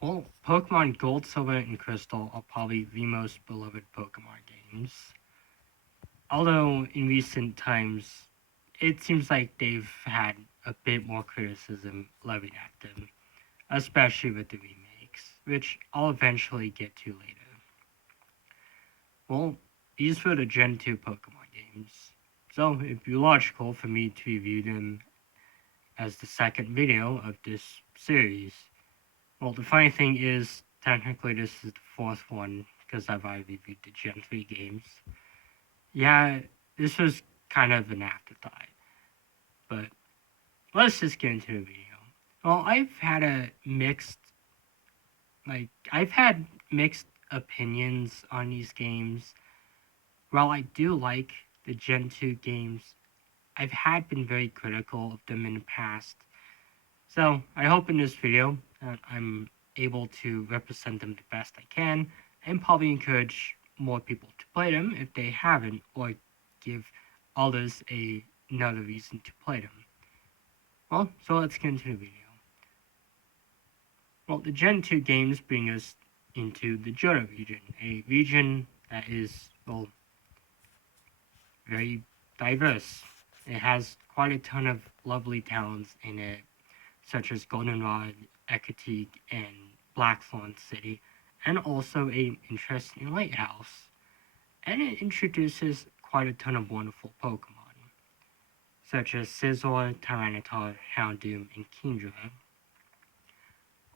Well, Pokemon Gold, Silver, and Crystal are probably the most beloved Pokemon games. Although in recent times, it seems like they've had a bit more criticism levied at them, especially with the remakes, which I'll eventually get to later. Well, these were the Gen 2 Pokemon games, so it'd be logical for me to review them as the second video of this series. Well, the funny thing is, technically this is the fourth one, because I've already reviewed the Gen 3 games. Yeah, this was kind of an afterthought, but let's just get into the video. Well, I've had mixed opinions on these games. While I do like the Gen 2 games, I've had been very critical of them in the past. So I hope in this video that I'm able to represent them the best I can and probably encourage more people to play them if they haven't, or give others another reason to play them. Well, so let's get into the video. Well, the Gen 2 games bring us into the Jura region, a region that is, well, very diverse. It has quite a ton of lovely towns in it, such as Goldenrod, Ecotee, and Blackthorn City, and also a interesting lighthouse. And it introduces quite a ton of wonderful Pokemon, such as Scizor, Tyranitar, Houndoom, and Kingdra.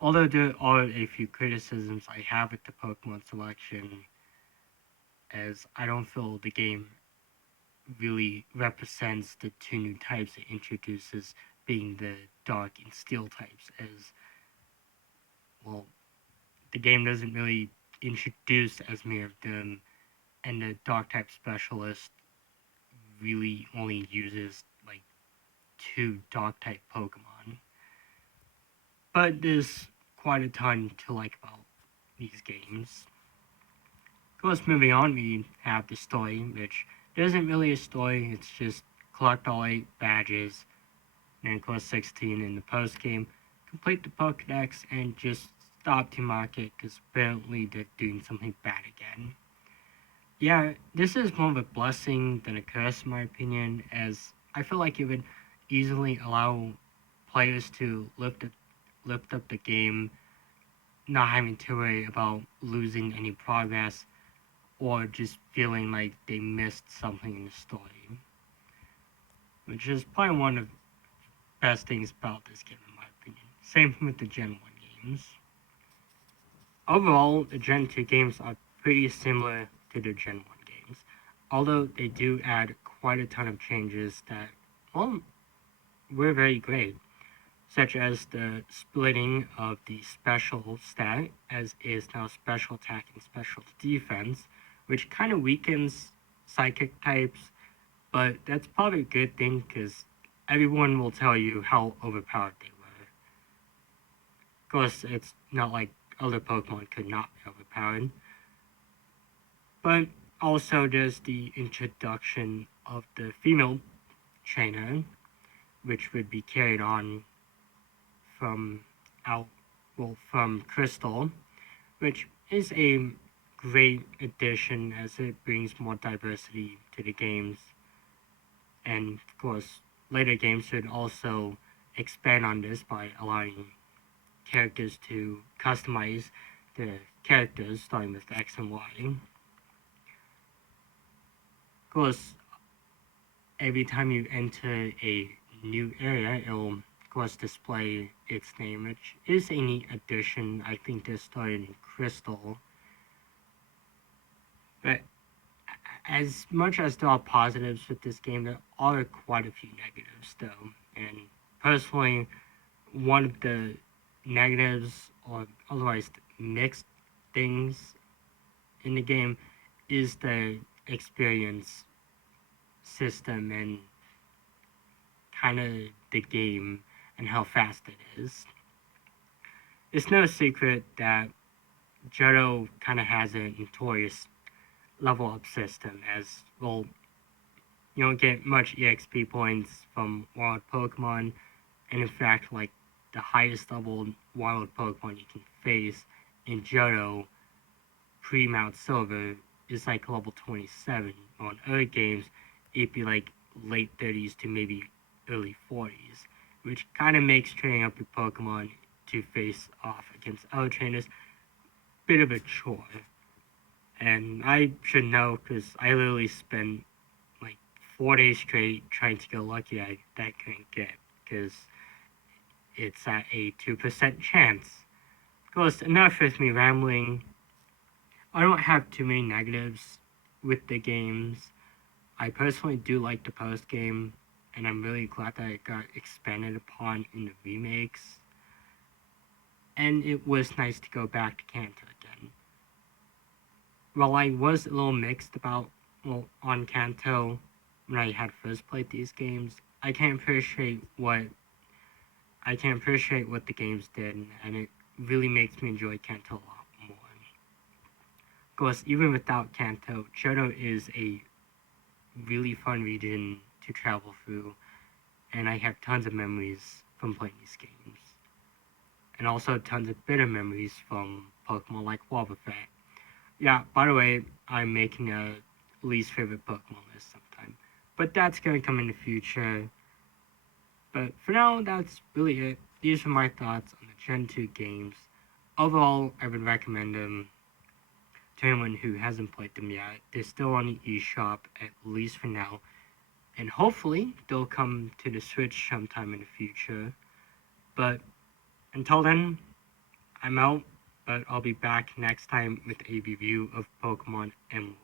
Although there are a few criticisms I have with the Pokemon selection, as I don't feel the game really represents the two new types it introduces, being the Dark and Steel types, as, well, the game doesn't really introduce as many of them, and the Dark type specialist really only uses like two Dark type Pokemon. But there's quite a ton to like about these games. Of course, moving on, we have the story, which isn't really a story, it's just collect all 8 badges, and of course 16 in the post game, complete the Pokedex, and just stop to market because apparently they're doing something bad again. Yeah, this is more of a blessing than a curse, in my opinion, as I feel like it would easily allow players to lift up the game, not having to worry about losing any progress or just feeling like they missed something in the story, which is probably one of the best things about this game, in my opinion. Same with the Gen 1 games. Overall, the Gen 2 games are pretty similar to the Gen 1 games, although they do add quite a ton of changes that, well, were very great, such as the splitting of the special stat, as is now special attack and special defense, which kind of weakens psychic types, but that's probably a good thing because everyone will tell you how overpowered they were. Of course, it's not like other Pokemon could not be overpowered, but also there's the introduction of the female trainer, which would be carried on from out from Crystal, which is a great addition as it brings more diversity to the games. And of course, later games should also expand on this by allowing characters to customize their characters, starting with X and Y. Of course, every time you enter a new area, it'll of course display its name, which is a neat addition. I think this started in Crystal. But as much as there are positives with this game, there are quite a few negatives though. And personally, one of the negatives or otherwise mixed things in the game is the experience system and kind of the game and how fast it is. It's no secret that Johto kind of has a notorious level up system, as, well, you don't get much EXP points from wild Pokemon, and in fact, like the highest level wild Pokemon you can face in Johto pre-Mount Silver is like level 27. On other games, it'd be like late 30s to maybe early 40s, which kind of makes training up your Pokemon to face off against other trainers bit of a chore. And I should know because I literally spent like 4 days straight trying to get lucky that I couldn't get because it's at a 2% chance. Of course, enough with me rambling. I don't have too many negatives with the games. I personally do like the post game, and I'm really glad that it got expanded upon in the remakes. And it was nice to go back to Kanto again. While I was a little mixed about on Kanto when I had first played these games, I can appreciate what the games did, and it really makes me enjoy Kanto a lot more. Of course, even without Kanto, Johto is a really fun region to travel through, and I have tons of memories from playing these games. And also tons of bitter memories from Pokemon like Wobbuffet. Yeah, by the way, I'm making a least favorite Pokemon list sometime. But that's going to come in the future. But for now, that's really it. These are my thoughts on the Gen 2 games. Overall, I would recommend them to anyone who hasn't played them yet. They're still on the eShop, at least for now. And hopefully, they'll come to the Switch sometime in the future. But until then, I'm out. But I'll be back next time with a review of Pokemon Emerald.